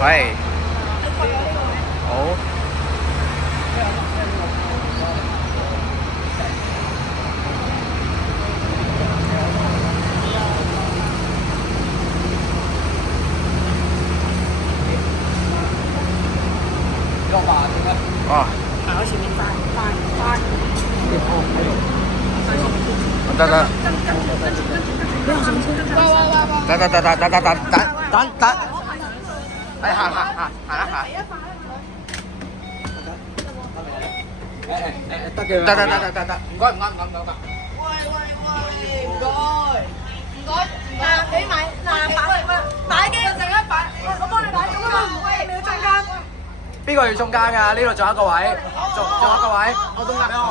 喂，好。哦。行喺前面翻。得得。等。哎，行。得嘅。得。唔該。嗱，你買擺機就陣間擺，我幫你擺中間，你要中間。邊個要中間㗎？呢度仲有一個位，仲有一個位，我中間俾我。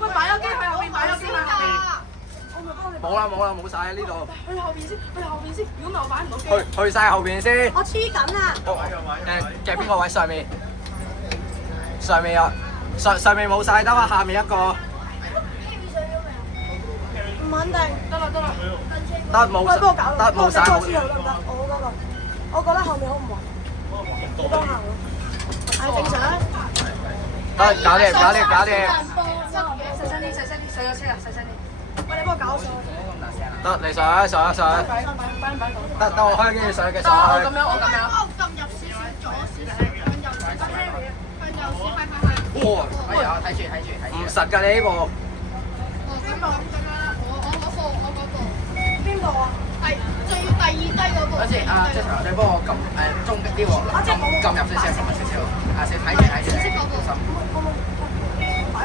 喂，擺咗機去後邊，擺咗機去後邊。冇啦，冇晒喺呢度。去後邊先，如果唔係我擺唔到機。去晒後邊先。我黐緊啊！夾邊個位？上面有，上面冇晒，得啊，下面一個。唔肯定，得啦。得冇。喂，幫我搞。得冇晒。我知道得唔得？我嗰個，我覺得後面好唔穩，你幫行咯。係正常。得，搞掂。細聲啲，上咗車啦，細聲啲。喂，你幫我搞上。得，你上。得，我開機上嘅上去。我咁樣。撳入少少，左少少，向右少少，係。哇！哎呀，睇住。唔實㗎你呢部。咁啦，我嗰部。邊部啊？係最第二低嗰部。嗰時即係你幫我撳中極啲喎，撳入少少，先睇住。紫色嗰部。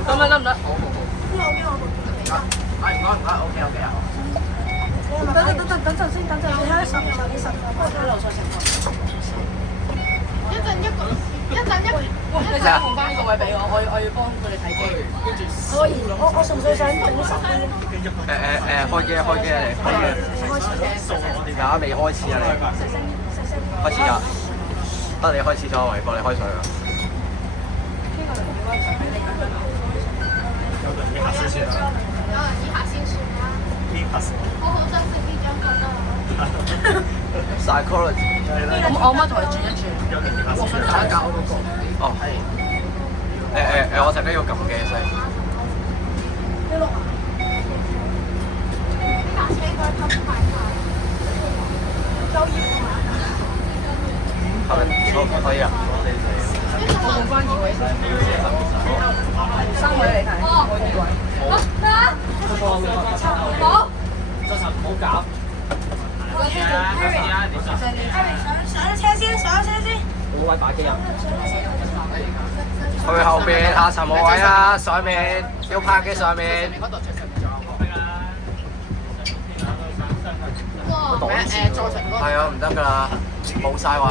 得唔得？好。邊個？唔該，OK 啊。等陣先，你睇下10，我睇樓上情況。一陣一個。你就換翻個位俾我，我要幫佢哋睇機。可以，我純粹想整啲10分。開機啊你，開機。而家未開始啊你。開始啊！得你開始咗，我幫你開水啊。有人以下先算啦。好珍惜呢張覺得。Psychology。我媽同佢轉一轉，我想搞一搞嗰個。哦，係。我陣間要撳嘅所以。呢架車應該襟快快。係咪？好，可以啊。我換翻2位先。3位嚟睇，我2位。咩啊？冇。唔好搞。上車先。冇位擺機啊！去後邊，下層冇位啊！上面要拍嘅上面。係啊，唔得㗎啦，冇晒位。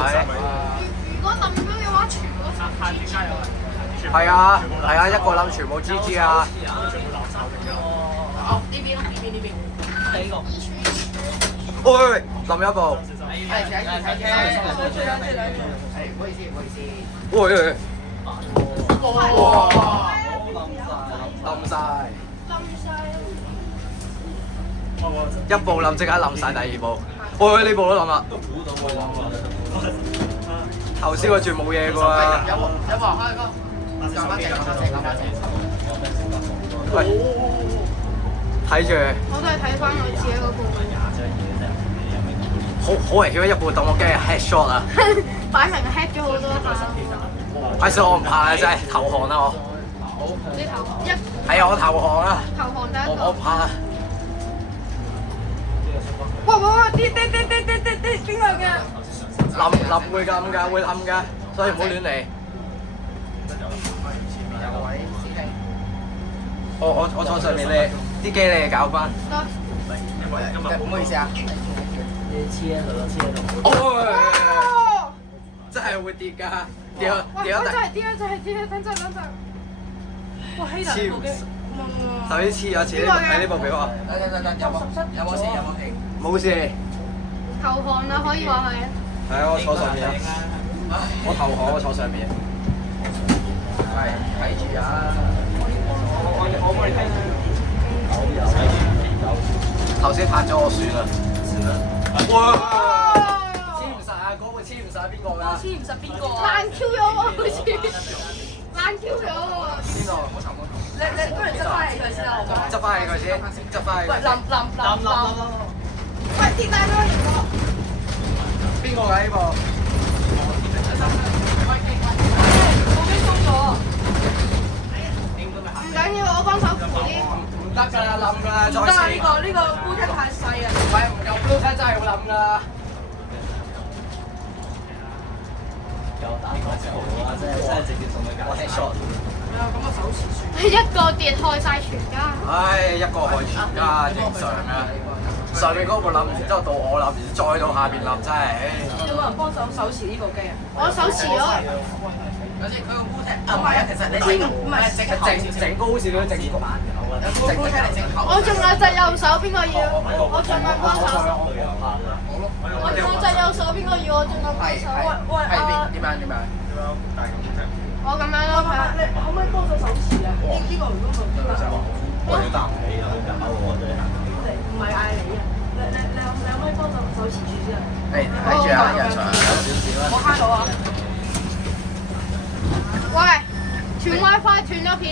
如果冧咗嘅話，全部都係啊，一個冧全部 GG 啊！呢邊。呢個。喂，冧一部。係睇車。唔好意思。喂。哇！冧晒。一部冧即刻冧晒第二部。喂，呢部都冧啦。頭先嗰轉冇嘢㗎喎。有冇開個？撳翻正。喂，睇住。我都係睇翻我自己嗰部。好危險啊！一部動我驚係 headshot 啊！擺明 head 咗好多下。哎，所以我唔怕啊，真係投降啦我。你投一。係啊，我投降啊！投降第一個。我怕啊！喂，啲邊個嘅？冧會冧㗎，會冧㗎，所以唔好亂嚟。我坐上面你啲機你哋搞翻。唔好意思啊。哦！真係會跌㗎，跌咗。真係跌啊！等陣。哇，希特部機。首先黐咗錢喺呢部俾我。有冇事？冇事。投降啦，可以話係。係啊，我坐上面啊！我投降，我坐上面。係睇住啊！我幫你睇住。頭先彈咗我算啦。哇！黐唔實啊！嗰部黐黐唔晒邊個㗎？黐唔實邊個啊？爛 Q 咗喎，好似爛 Q 咗喎。邊度？我尋你不如執翻起佢先啦，好唔好？執翻起佢先，執翻起喂，佢。冧！喂，跌大咗個螢幕。邊個㗎呢個？部機鬆咗。唔緊要，我幫手扶啲。唔得㗎啦，冧㗎啦，再唔得啊！試。呢個煲呔太細啊！唔係唔夠 blue 真係會冧㗎。我聽 shot。你有咁嘅手持算？一個跌害晒全家。唉，一個害全家正常啊！上面嗰部冧，然之後到我冧，然再到下邊冧，真係。有冇人幫手持呢部機啊？我手持咗。有時佢個煲呔唔係啊，其實你唔係整高少少整個版，整煲呔嚟整頭。我仲有隻右手，邊個要？我盡量幫手。我仲有隻右手，邊個要？我盡量幫手。喂點樣？我咁樣咯，係啊。你可唔可以幫手手持啊？呢個如果唔我要答你啊！唔係嗌你啊！你可唔可以幫手持住先啊？誒，睇住啊，日常我蝦到啊！喂，斷 WiFi 斷咗片。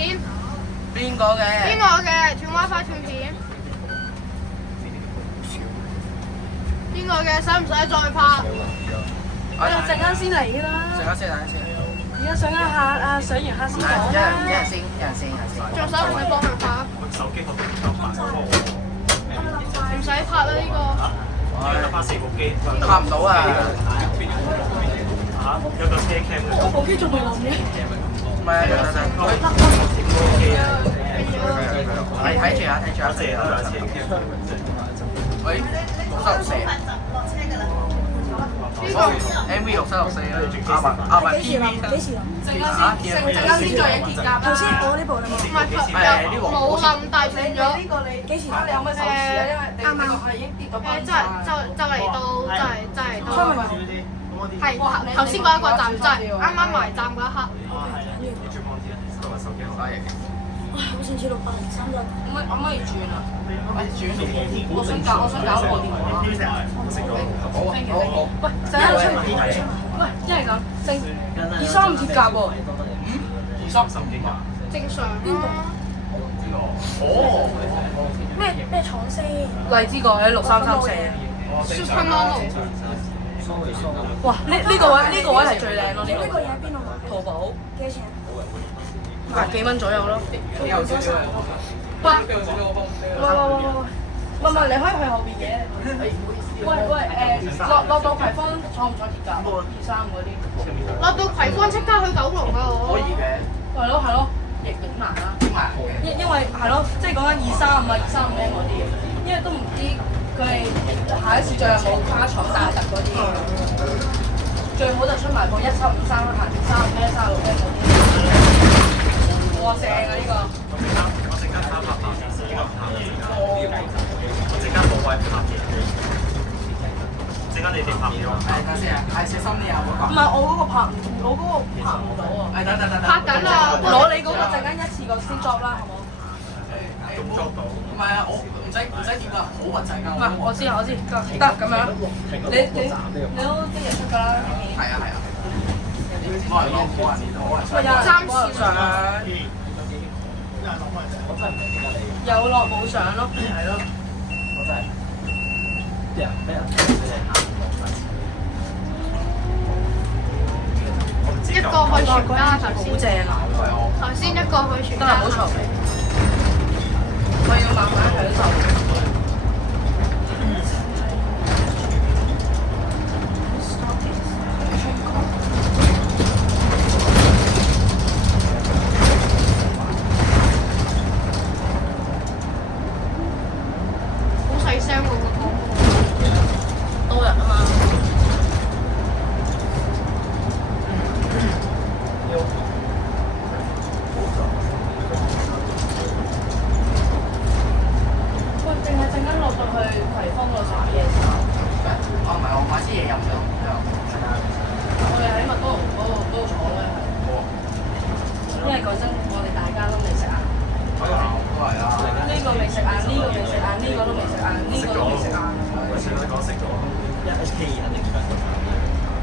邊個嘅？邊個嘅？斷 WiFi 斷片。邊個嘅？使唔使再拍？陣間先嚟啦。陣間先。而家上一下啊，上完下先講啦。一人先。仲使唔使幫佢拍？手機可唔可以夠快？唔使拍啦呢個。得翻4部機，拍唔到啊！嚇有個車 cam 嘅。我部機仲未冧嘅。唔係，等。你睇住啊！我借都有車 cam。喂，664啊！呢個 MV 664啊！阿文 TV 幾時冧？陣間先再影鐵甲啦。頭先我呢部你冇。唔係冇冧，但係斷咗。呢個你幾時？你有乜手持啊？因為你係已經跌到就嚟到，就嚟到。開咪係頭先嗰一個站，即係啱啱埋站嗰一刻。好似似603咗。可唔可以轉啊？我想搞個電話。好。喂，陣間出埋。喂，一係咁，正235鐵甲喎。 230幾啊？正常啦。哦。咩廠先？荔枝角喺6334。Super Mono。哇！呢個位係最靚咯，呢呢個嘢喺邊度買？淘寶幾多錢？ 100幾蚊左右咯。你有少少。喂，你可以去後邊嘅。落到葵芳坐唔坐鐵甲？235嗰啲。落到葵芳即刻去九龍啊！我。可以嘅。係咯，影難啦。因為係咯，即係講緊235啊、235M嗰啲，因為都唔知佢哋下一次再有冇卡廠大特嗰啲。最好就出埋個1753行程35M、36M嗰啲。哇！正啊呢個。我陣間拍電視，我陣間冇位拍嘢，陣間你哋拍咗。等先啊，係小心啲啊，唔好講。唔係我嗰個拍唔到啊！等。拍緊啦！攞你嗰個陣間一次過先 job 啦，好冇？咁捉到。唔係啊，我唔使點啊，好核突㗎。唔係，我知得咁樣。你都即日出㗎啦。係啊。冇人暫時上有落冇上咯。係咯。一個去全家頭先。好正啊！頭先一個去全家。得啦，唔好嘈。我要慢慢享受。好細聲喎個廣播。多人啊嘛。喂，定係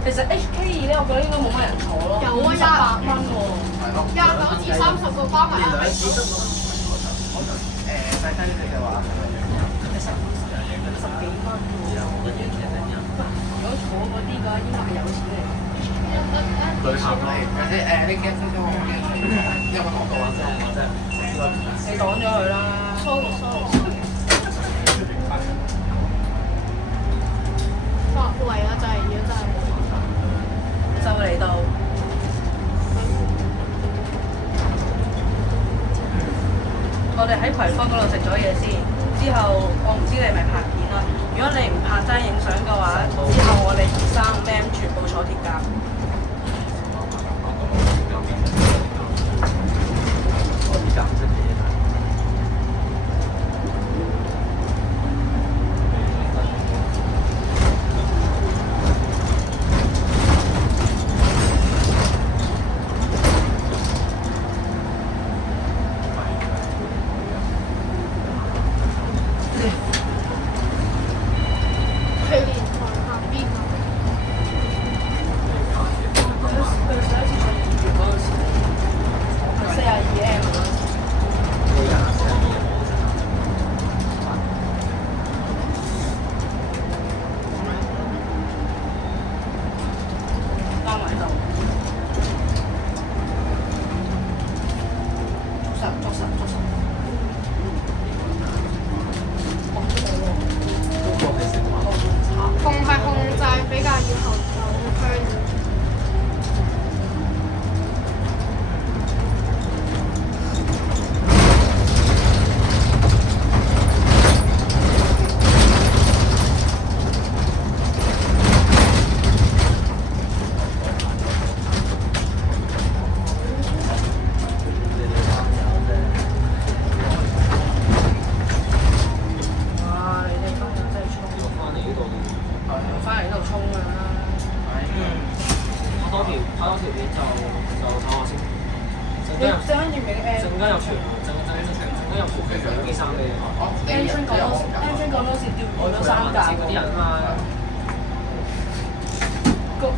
其實 HK2咧，我覺得應該冇乜人坐咯。有啊18蚊喎。係咯。 29至30個包埋一齊。細細啲嘅話，十幾蚊喎。如果坐嗰啲嘅話，應該係有錢嚟。旅行嚟，或者你驚少少我驚有冇講到啊？你擋咗佢啦。哇！為啊，就係如果真係。就嚟到。我哋喺葵芳嗰度食咗嘢先，之後我唔知你係咪拍片啦。如果你唔拍單影相嘅話，之後我哋2、3、5M 全部坐鐵架。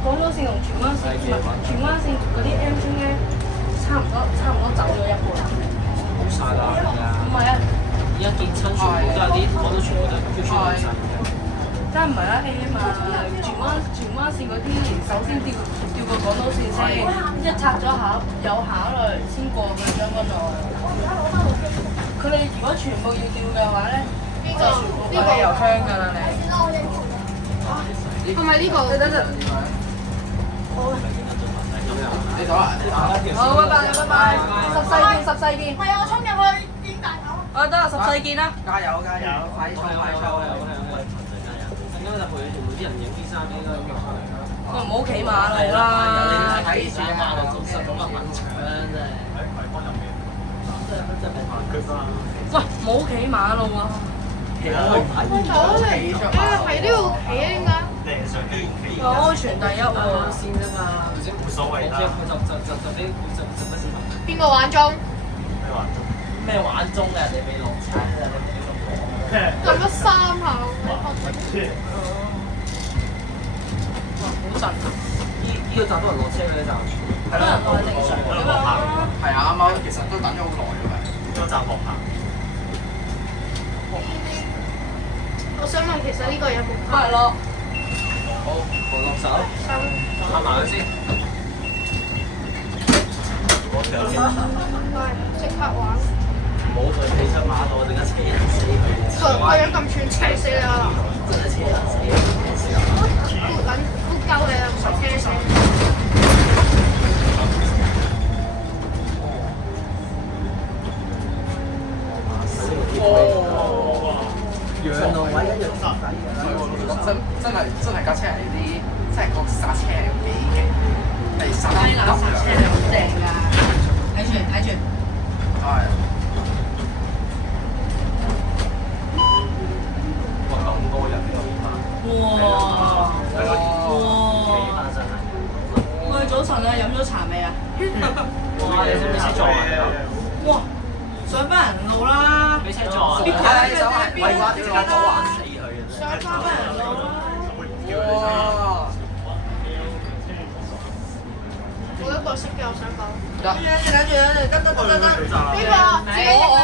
廣州線同荃灣線，唔係荃灣線嗰啲 M 村咧，差唔多走咗一半。冇晒啦，係啊！唔係啊，而家見親全部都係啲，我都全部都推出冇晒。梗係唔係啦 M 啊，荃灣線嗰啲首先調過廣州線先，一拆咗考有考慮先過去將軍澳。佢哋如果全部要調嘅話咧，就全部都係油香㗎啦你。係咪呢個？等陣。你走啦，你打啦條。好，拜拜，拜拜。十世見。係啊，我衝入去見大頭。啊，得啦，10世見啦。加油加油，快啲快抽！陣間就陪你哋啲人影啲衫應該咁樣。我唔好企馬路啦。睇住馬路實講個品場真係。喂，唔好企馬路啊！其實我企出馬路。喺呢度企啊？點解？安全第一喎。先啫嘛，冇所謂啦。就俾就乜事？邊個玩鐘？咩玩鐘嘅？人哋未落車，人哋未落過。撳咗3下。好神啊！呢個站多人落車嘅呢站。係啦，多人落正常㗎嘛。係啊，啱啱其實都等咗好耐㗎嘛。呢個站落客。我想問，其實呢個有冇快樂。好，放落手，拍埋佢先。即刻玩。冇再企出馬路，陣間車人死佢。個樣咁串，車死你啦！真係車人死啊！都鳩你啦，唔係車死。養到位一樣剎底㗎，真係架車係啲，真係個剎車係幾勁，係剎得咁樣。車係好正㗎，睇住。係。哇！咁多人呢個地方。哇！真係。喂，早晨啊，飲咗茶未啊？哇！你識唔識做啊？哇！上班人路啦，俾車撞啊！係手係為話點攞玩死佢嘅。上班人路啦。哇！個先嘅，我想講。等住，得。呢個我